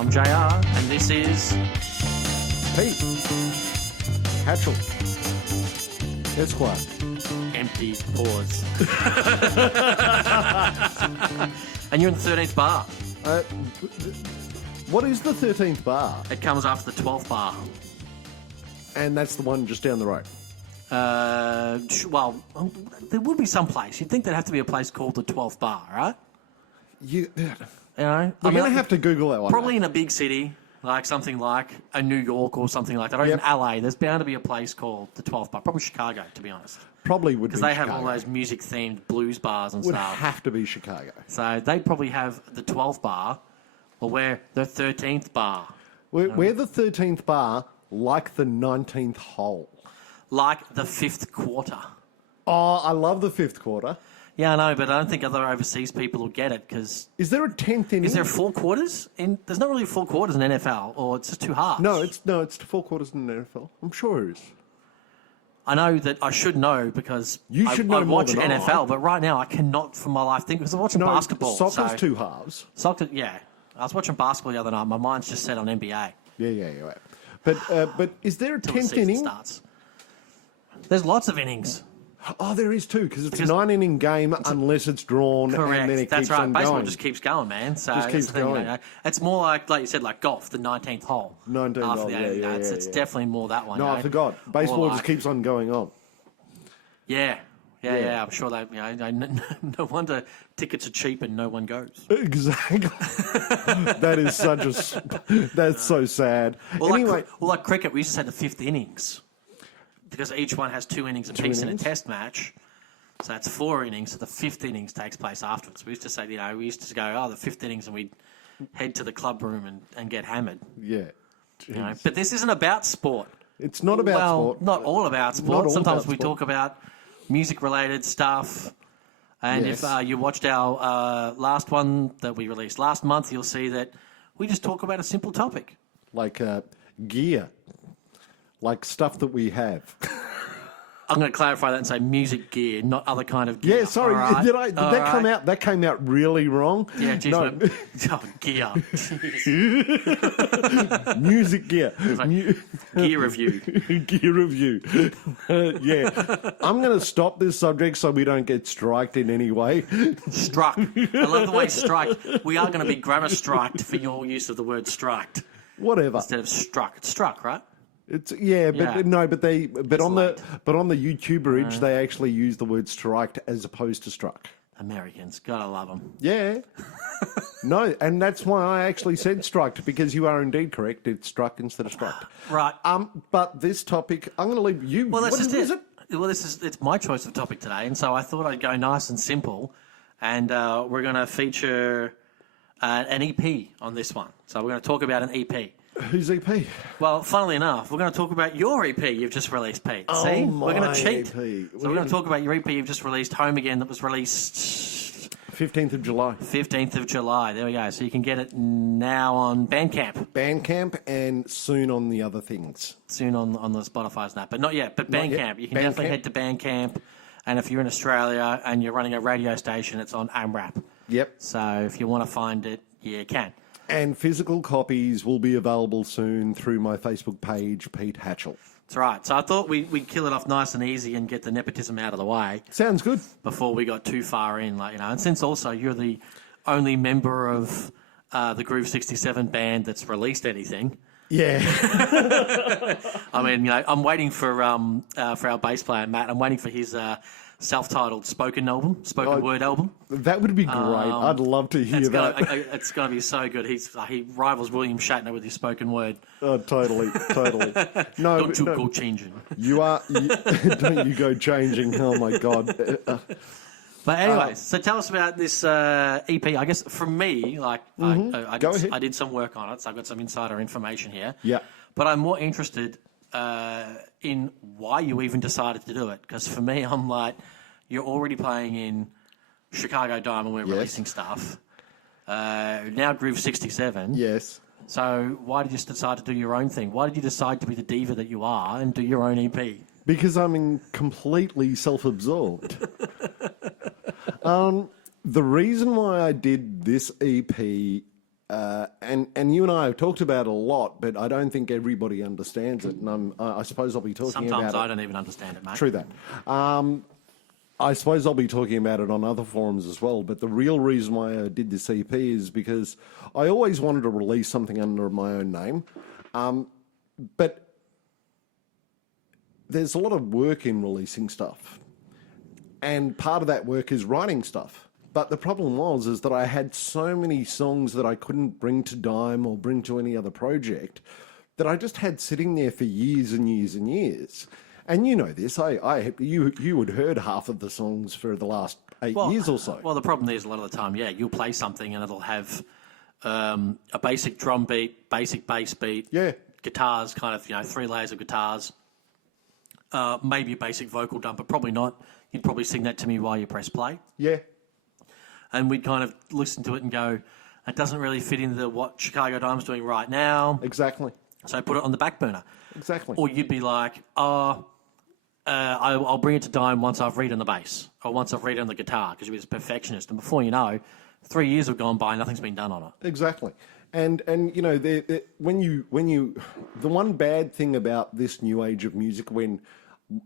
I'm JR, and this is Pete Hachel, Esquire. Empty Pause. And you're in the 13th bar. What is the 13th bar? It comes after the 12th bar. And that's the one just down the road. Well, there would be some place. You'd think there'd have to be a place called the 12th bar, right? You know, We're going to have to Google that one. Probably in a big city, like something like a New York or something like that, or even LA. There's bound to be a place called the 12th bar. Probably Chicago, to be honest. Probably would be because they Chicago. have all those music-themed blues bars and Would stuff. have to be Chicago. So they'd probably have the 12th bar, or we're the 13th bar. We're the 13th bar, like the 19th hole. Like the 5th quarter. Oh, I love the 5th quarter. Yeah, I know, but I don't think other overseas people will get it because... Is there a 10th inning? Is there 4 quarters? There's not really 4 quarters in NFL, or it's just 2 halves. No, it's 4 quarters in the NFL. I'm sure it is. I know that I should know because I watch NFL, but right now I cannot for my life think because I'm watching basketball. Soccer's 2 halves. Soccer, yeah. I was watching basketball the other night. My mind's just set on NBA. Yeah. But is there a 10th inning? Starts. There's lots of innings. Oh, there is too, because it's a 9-inning game unless it's drawn, correct. And then it That's keeps right. on Baseball going. just keeps going, man. So just keeps going. It's more like you said, like golf, the 19th hole. 19th hole, It's definitely more that one. No, I forgot. Baseball just keeps on going on. Yeah. I'm sure that no wonder tickets are cheap and no one goes. Exactly. That is that's so sad. Well, anyway, like cricket, we used to say the 5th innings because each one has 2 innings apiece in a test match. So that's 4 innings. So the 5th innings takes place afterwards. We used to say, the 5th innings, and we'd head to the club room and get hammered. Yeah. But this isn't about sport. It's not about sport. Not all about sport. Sometimes we talk about music-related stuff. And if you watched our last one that we released last month, you'll see that we just talk about a simple topic. Like gear. Like stuff that we have. I'm going to clarify that and say music gear, not other kind of gear. Yeah, sorry. Right? Did that come out? That came out really wrong. Yeah, geez, no. Gear. Music gear. Gear review. Gear review. Yeah. I'm going to stop this subject so we don't get striked in any way. Struck. I love the way striked. We are going to be grammar striked for your use of the word striked. Whatever. Instead of struck. It's struck, right? It's but on the YouTuberage they actually use the word striked as opposed to struck. Americans, gotta love them. Yeah. No, and that's why I actually said struck, because you are indeed correct. It's struck instead of struck. Right. But this topic, I'm going to leave you. Well, that's what just is it. it? Well, it's my choice of topic today, and so I thought I'd go nice and simple, and we're going to feature an EP on this one. So we're going to talk about an EP. Whose EP? Well, funnily enough, we're going to talk about your EP you've just released, Pete. Oh, See? my We're going to cheat. EP. So we're going to talk about your EP you've just released, Home Again, that was released 15th of July. 15th of July. There we go. So you can get it now on Bandcamp and soon on the other things. Soon on the Spotify snap, but not yet. But Not Bandcamp. yet. You can definitely head to Bandcamp. And if you're in Australia and you're running a radio station, it's on AMRAP. Yep. So if you want to find it, you can. And physical copies will be available soon through my Facebook page, Pete Hachel. That's right. So I thought we'd kill it off nice and easy and get the nepotism out of the way. Sounds good. Before we got too far in, And since also you're the only member of the Groove 67 band that's released anything. Yeah. I mean, I'm waiting for our bass player Matt. I'm waiting for his self-titled spoken word album. That would be great. I'd love to hear that. It's going to be so good. He rivals William Shatner with his spoken word. Oh, totally. No, Don't you go changing. Don't you go changing. Oh, my God. But anyway, so tell us about this EP. I guess for me, I did some work on it, so I've got some insider information here. Yeah. But I'm more interested in why you even decided to do it. Because for me, I'm like, you're already playing in Chicago Diamond, we're releasing stuff. Now Groove 67. Yes. So why did you decide to do your own thing? Why did you decide to be the diva that you are and do your own EP? Because I'm completely self-absorbed. The reason why I did this EP and you and I have talked about it a lot, but I don't think everybody understands it. And I suppose I'll be talking about it. Sometimes I don't even understand it, mate. True that. I suppose I'll be talking about it on other forums as well, but the real reason why I did this EP is because I always wanted to release something under my own name, but there's a lot of work in releasing stuff, and part of that work is writing stuff. But the problem is that I had so many songs that I couldn't bring to Dime or bring to any other project that I just had sitting there for years and years and years. And you know this, you would heard half of the songs for the last 8 years or so. Well, the problem is a lot of the time, you'll play something and it'll have a basic drum beat, basic bass beat, guitars, kind of 3 layers of guitars, maybe a basic vocal dump, but probably not. You'd probably sing that to me while you press play. Yeah. And we'd kind of listen to it and go, it doesn't really fit into what Chicago Dime's doing right now. Exactly. So put it on the back burner. Exactly. Or you'd be like, I'll bring it to Dime once I've read on the bass or once I've read on the guitar, because you're a perfectionist. And before you know, 3 years have gone by and nothing's been done on it. Exactly. And you know, the one bad thing about this new age of music, when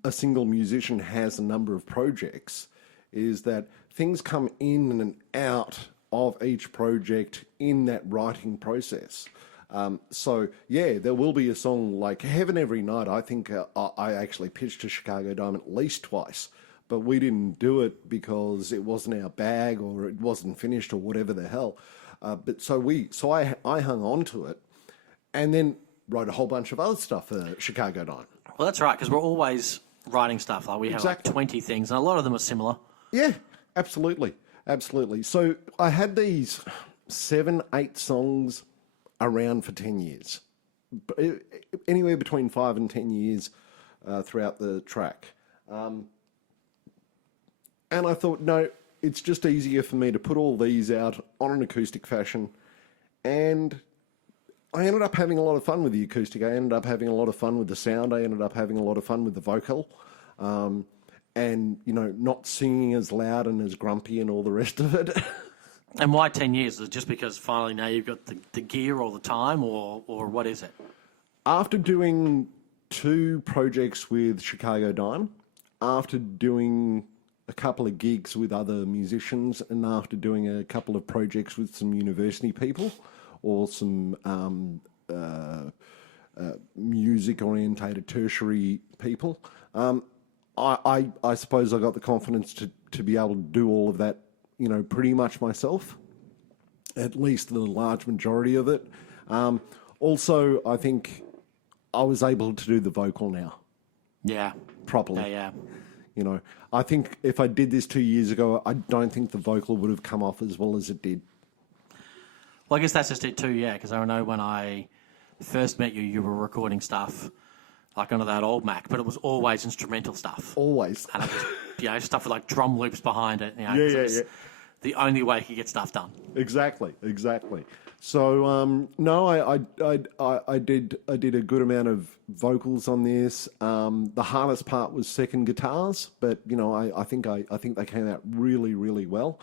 a single musician has a number of projects, is that things come in and out of each project in that writing process. So, there will be a song like Heaven Every Night. I think I actually pitched to Chicago Dime at least twice, but we didn't do it because it wasn't our bag or it wasn't finished or whatever the hell. So I hung on to it and then wrote a whole bunch of other stuff for Chicago Dime. Well, that's right, because we're always writing stuff. Like we have like 20 things, and a lot of them are similar. Yeah, absolutely. Absolutely. So I had these 7, 8 songs around for 10 years, anywhere between 5 and 10 years throughout the track. And I thought, no, it's just easier for me to put all these out on an acoustic fashion. And I ended up having a lot of fun with the acoustic. I ended up having a lot of fun with the sound. I ended up having a lot of fun with the vocal. And, not singing as loud and as grumpy and all the rest of it. And why 10 years? Is it just because finally now you've got the gear all the time, or what is it? After doing 2 projects with Chicago Dime, after doing a couple of gigs with other musicians, and after doing a couple of projects with some university people or some music-orientated tertiary people, I suppose I got the confidence to be able to do all of that, pretty much myself, at least the large majority of it. Also, I think I was able to do the vocal now. Yeah. Properly. Yeah. I think if I did this 2 years ago, I don't think the vocal would have come off as well as it did. Well, I guess that's just it too, because I know when I first met you, you were recording stuff like onto that old Mac, but it was always instrumental stuff. Always. And it was, stuff with like drum loops behind it. The only way you could get stuff done. Exactly. So no, I did a good amount of vocals on this. The hardest part was second guitars, but I think they came out really, really well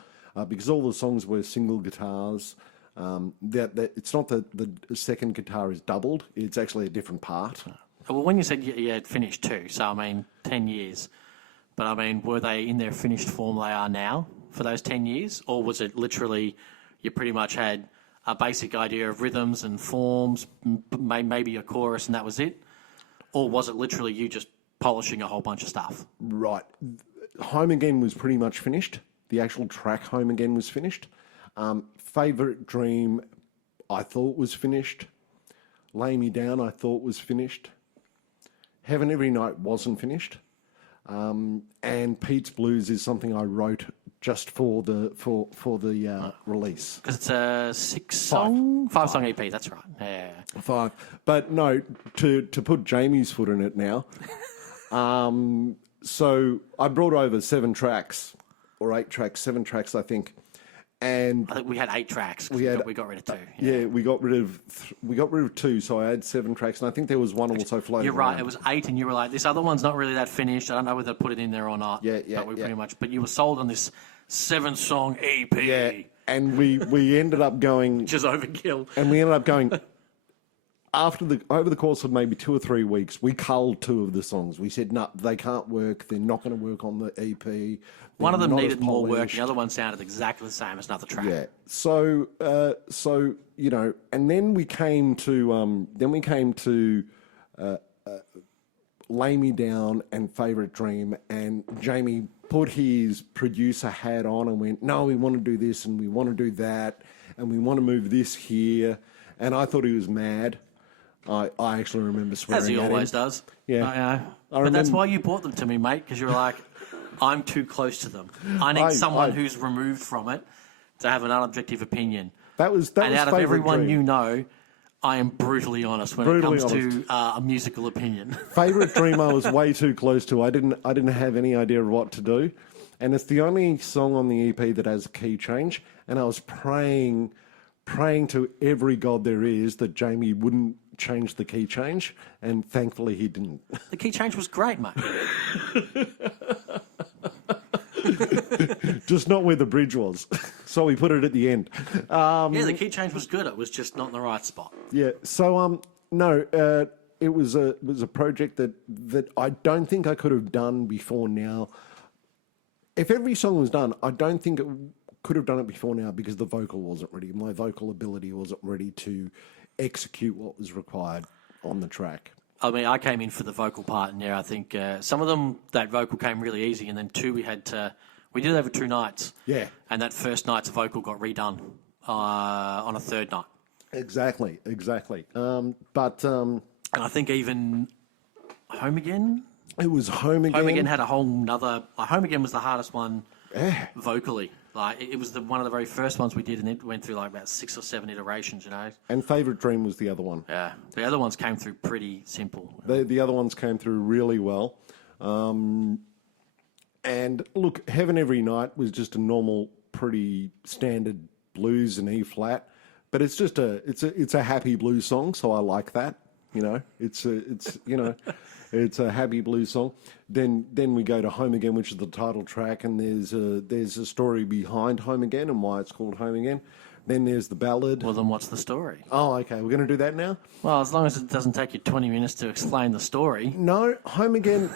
because all the songs were single guitars. It's not that the second guitar is doubled; it's actually a different part. Well, when you said you had finished 2, so 10 years, but were they in their finished form they are now for those 10 years, or was it literally you pretty much had a basic idea of rhythms and forms, maybe a chorus, and that was it? Or was it literally you just polishing a whole bunch of stuff? Right. Home Again was pretty much finished. The actual track Home Again was finished. Favourite Dream, I thought was finished. Lay Me Down, I thought was finished. Heaven Every Night wasn't finished. And Pete's Blues is something I wrote just for the release. Because it's a 5-song EP, that's right. Yeah. 5. But no, to put Jamie's foot in it now. So I brought over 7 tracks, or 8 tracks, 7 tracks, I think. And I think we had 8 tracks. We got rid of 2. Yeah, we got rid of 2, so I had 7 tracks, and I think there was one also floating. You're right. around. It was 8, and you were like, "This other one's not really that finished. I don't know whether to put it in there or not." Yeah. But we pretty much. But you were sold on this 7-song EP. Yeah, and we ended up going, Just overkill. and we ended up going. Over the course of maybe 2 or 3 weeks, we culled 2 of the songs. We said, no, they can't work. They're not going to work on the EP. One of them not needed as more work. polished. The other one sounded exactly the same as another track. Yeah. So you know, and then we came to Lay Me Down and Favorite Dream, and Jamie put his producer hat on and went, no, we want to do this and we want to do that and we want to move this here. And I thought he was mad. I actually remember swearing As he at always him. does. Yeah. I know. But remember- that's why you brought them to me, mate, because you're like, I'm too close to them. I need someone who's removed from it to have an unobjective opinion. That was and out of Favorite everyone Dream. you know, I am brutally honest when Brutally it comes to a musical opinion. Favorite Dream I was way too close to. I didn't have any idea of what to do. And it's the only song on the EP that has a key change. And I was praying to every god there is that Jamie wouldn't change the key change. And thankfully he didn't. The key change was great, mate. Just not where the bridge was. So we put it at the end. Yeah, the key change was good. It was just not in the right spot. Yeah. So no, it was a project that I don't think I could have done before now. If every song was done, I don't think it could have done it before now because the vocal wasn't ready. My vocal ability wasn't ready to execute what was required on the track. I mean, I came in for the vocal part, and I think some of them, that vocal came really easy, and then 2 we did it over 2 nights. Yeah. And that first night's vocal got redone on a 3rd night. Exactly. And I think even Home Again? It was Home Again. Home Again had a whole nother... Home Again was the hardest one vocally. Like, it was one of the very first ones we did, and it went through like about 6 or 7 iterations, you know? And Favorite Dream was the other one. Yeah. The other ones came through pretty simple. The other ones came through really well. And look, Heaven Every Night was just a normal, pretty standard blues in E flat, but it's just it's a happy blues song, so I like that. You know, it's a happy blues song. Then we go to Home Again, which is the title track, and there's a story behind Home Again and why it's called Home Again. Then there's the ballad. Well, then what's the story? Oh, okay, we're going to do that now. Well, as long as it doesn't take you 20 minutes to explain the story. No, Home Again.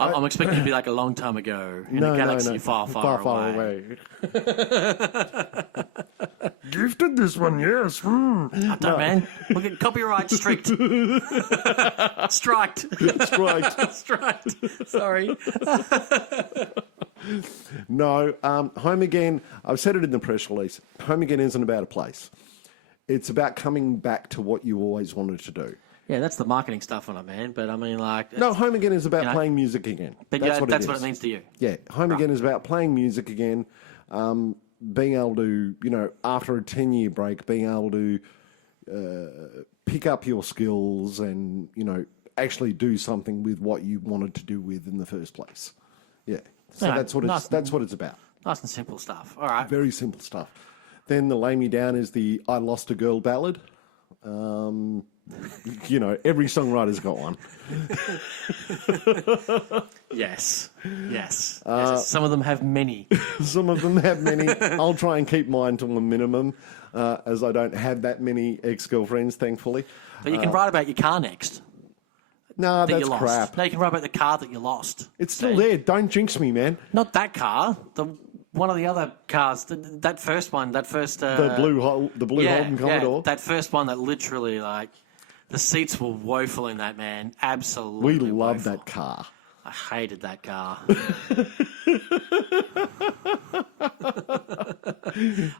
I'm expecting it to be like a long time ago in a galaxy far, far away. Gifted this one, yes. I don't, man. Look at copyright strict. Striked. Striked. Sorry. No, Home Again, I've said it in the press release. Home Again isn't about a place. It's about coming back to what you always wanted to do. Yeah, that's the marketing stuff on it, man. But I mean, like... No, Home Again is about playing music again. But that's what what it means to you. Yeah, Home Again is about playing music again, being able to, after a 10-year break, being able to pick up your skills and, actually do something with what you wanted to do with in the first place. Yeah, so that's what it's about. Nice and simple stuff. All right. Very simple stuff. Then the Lay Me Down is the I Lost a Girl ballad. Every songwriter's got one. Yes. Some of them have many. Some of them have many. I'll try and keep mine to a minimum, as I don't have that many ex-girlfriends, thankfully. But you can write about your car next. No, That that's you lost. crap. No, you can write about the car that you lost. It's still there. Don't jinx me, man. Not that car. One of the other cars. That first one. The blue Holden Commodore. Yeah, that first one that literally, like, the seats were woeful in that, man. Absolutely. We love woeful. that car. I hated that car.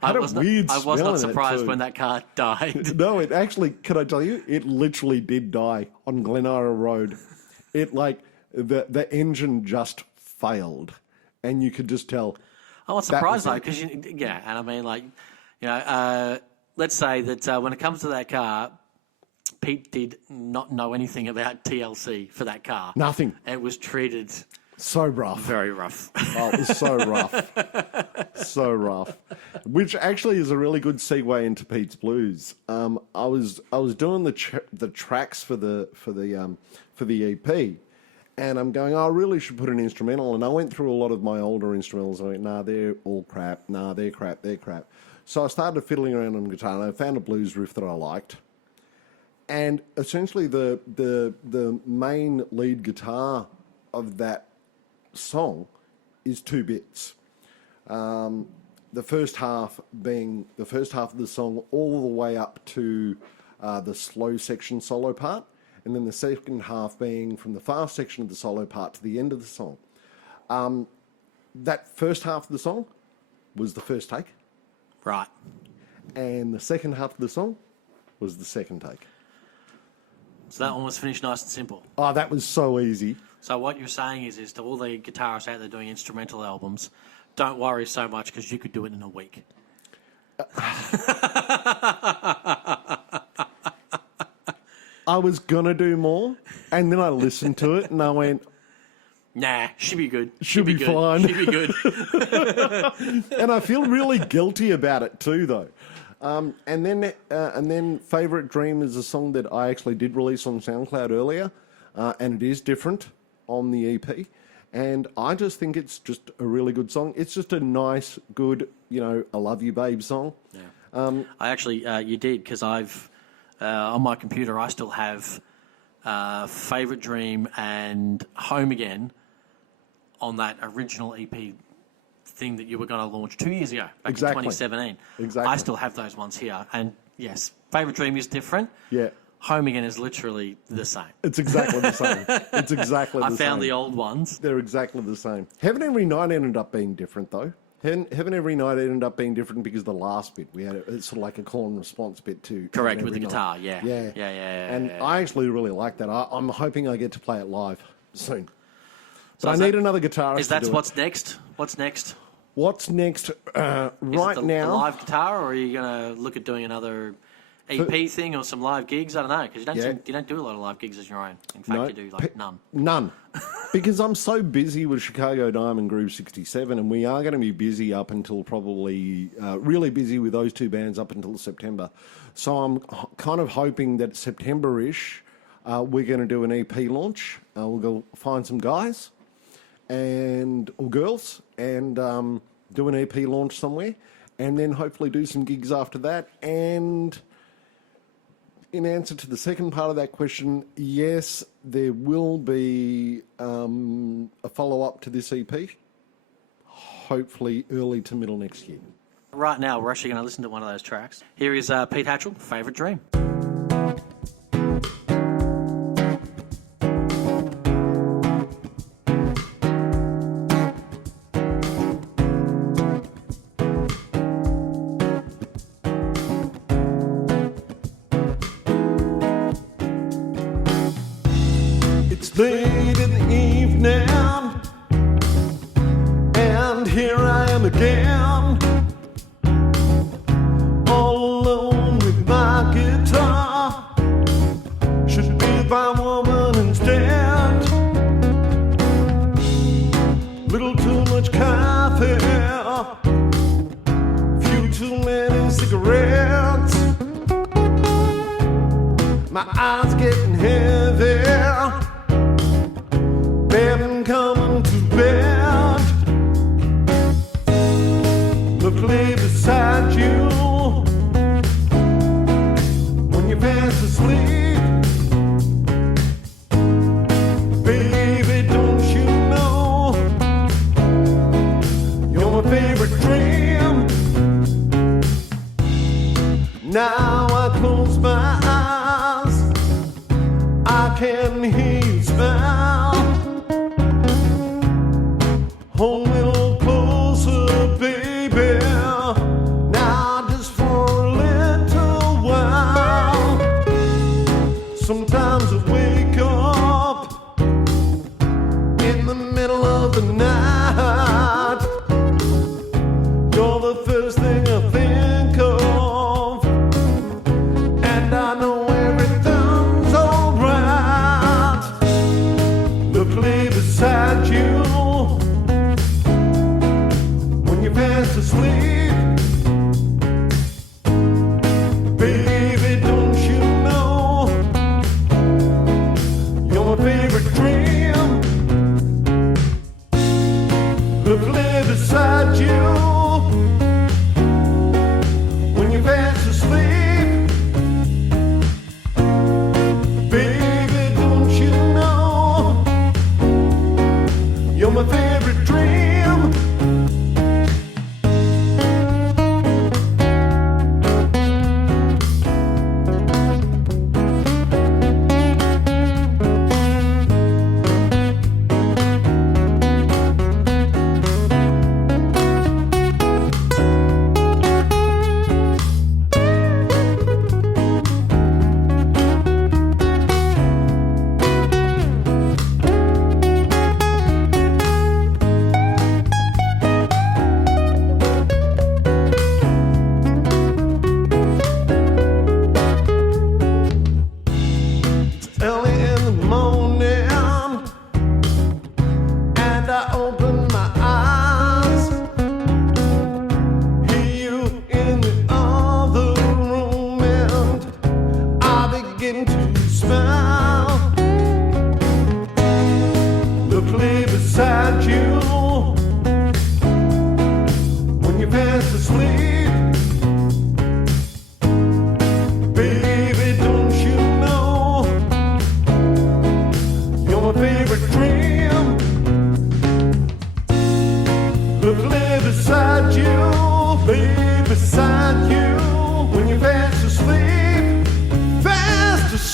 I was not surprised when that car died. No, it actually, can I tell you, it literally did die on Glenara Road. It, the engine just failed. And you could just tell. I was surprised, though, because, and I mean, let's say that when it comes to that car, Pete did not know anything about TLC for that car. Nothing. It was treated so rough. Very rough. Oh, it was so rough. So rough. Which actually is a really good segue into Pete's Blues. I was doing the tracks for the EP, And I'm going, I really should put an instrumental. And I went through a lot of my older instrumentals. And I went, nah, they're all crap. Nah, they're crap. They're crap. So I started fiddling around on guitar, and I found a blues riff that I liked. And essentially the main lead guitar of that song is 2 bits. The first half being the first half of the song all the way up to the slow section solo part, and then the second half being from the fast section of the solo part to the end of the song. That first half of the song was the first take. Right. And the second half of the song was the second take. So that one was finished nice and simple. Oh, that was so easy. So what you're saying is to all the guitarists out there doing instrumental albums, don't worry so much because you could do it in a week. I was going to do more, and then I listened to it, and I went, nah, should be good. Should be good. fine. Should be good. and I feel really guilty about it too, though. And then Favorite Dream is a song that I actually did release on SoundCloud earlier, and it is different on the EP. And I just think it's just a really good song. It's just a nice, good, I love you, babe song. Yeah. I actually, you did, because I've, on my computer, I still have Favorite Dream and Home Again on that original EP thing that you were going to launch 2 years ago, back in 2017. Exactly. I still have those ones here. And yes, Favorite Dream is different. Yeah. Home Again is literally the same. It's exactly the same. It's exactly the same. I found the old ones. They're exactly the same. Heaven Every Night ended up being different, though. Heaven Every Night ended up being different because the last bit, we had it's sort of like a call and response bit too. Correct, with the guitar, yeah. And I actually really like that. I'm hoping I get to play it live soon. So but I need another guitarist. Is that what's next? What's next? What's next? Right the now, live guitar, or are you going to look at doing another EP thing or some live gigs? I don't know, because you don't do a lot of live gigs as your own. In fact, you do none. None. Because I'm so busy with Chicago Diamond Groove 67, and we are going to be busy up until probably, really busy with those 2 bands up until September. So I'm kind of hoping that September-ish, we're going to do an EP launch. We'll go find some guys or girls and do an EP launch somewhere, and then hopefully do some gigs after that. And in answer to the second part of that question, yes, there will be a follow-up to this EP, hopefully early to middle next year. Right now, we're actually going to listen to one of those tracks. Here is Pete Hachel, Favorite Dream. Late in the evening, and here I am again, all alone with my guitar. Should be by woman instead. Little too much coffee, few too many cigarettes. My eyes getting heavy. Been coming to bed. Look, lay beside you when you're fast asleep. Baby, don't you know you're my favorite dream? Now I close my eyes, I can hear you smile. Hold me a little closer, baby. Now just for a little while. Sometimes I wake up in the middle of the night. You're the first thing I think of, and I know everything's alright. Look, lay beside you fast asleep. Baby, don't you know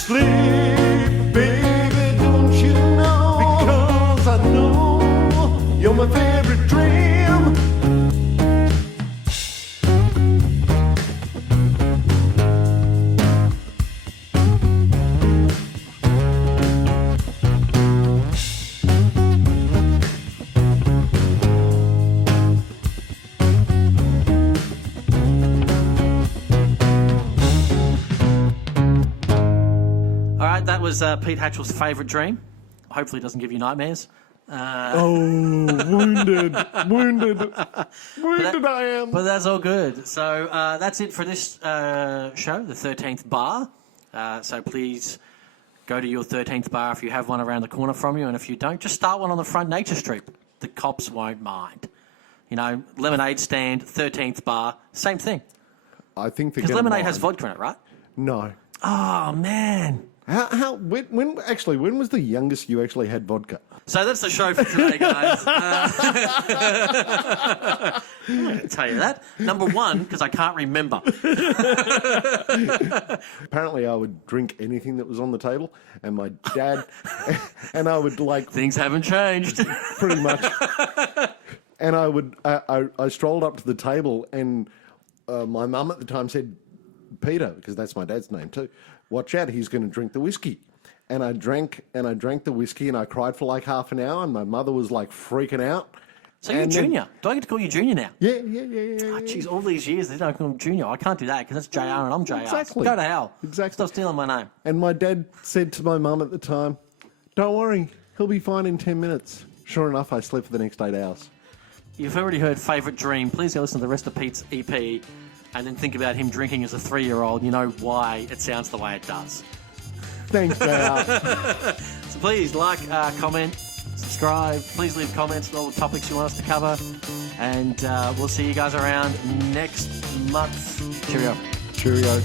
sleep, baby, don't you know? Because I know you're my favorite dream. That was Pete Hachel's favourite dream. Hopefully it doesn't give you nightmares. Wounded I am. But that's all good. So that's it for this show, the 13th bar. So please go to your 13th bar if you have one around the corner from you, and if you don't, just start one on the front Nature Street. The cops won't mind. You know, lemonade stand, 13th bar, same thing. I think because lemonade has vodka in it, right? No. Oh man. When was the youngest you actually had vodka? So that's the show for today, guys. I'm going to tell you that. Number one, because I can't remember. Apparently, I would drink anything that was on the table, and my dad, and I would like... Things haven't changed. Pretty much. And I strolled up to the table, and my mum at the time said, Peter, because that's my dad's name too, watch out, he's going to drink the whiskey. And I drank the whiskey, and I cried for like half an hour, and my mother was like freaking out. So you're Junior. Do I get to call you Junior now? Yeah. Oh, jeez, all these years they don't call him Junior. I can't do that because that's JR and I'm JR. Exactly. Go to hell. Exactly. Stop stealing my name. And my dad said to my mum at the time, don't worry, he'll be fine in 10 minutes. Sure enough, I slept for the next 8 hours. You've already heard Favourite Dream. Please go listen to the rest of Pete's EP and then think about him drinking as a 3-year-old. You know why it sounds the way it does. Thanks, JR. So please like, comment, subscribe. Please leave comments on all the topics you want us to cover. And we'll see you guys around next month. Cheerio. Cheerio.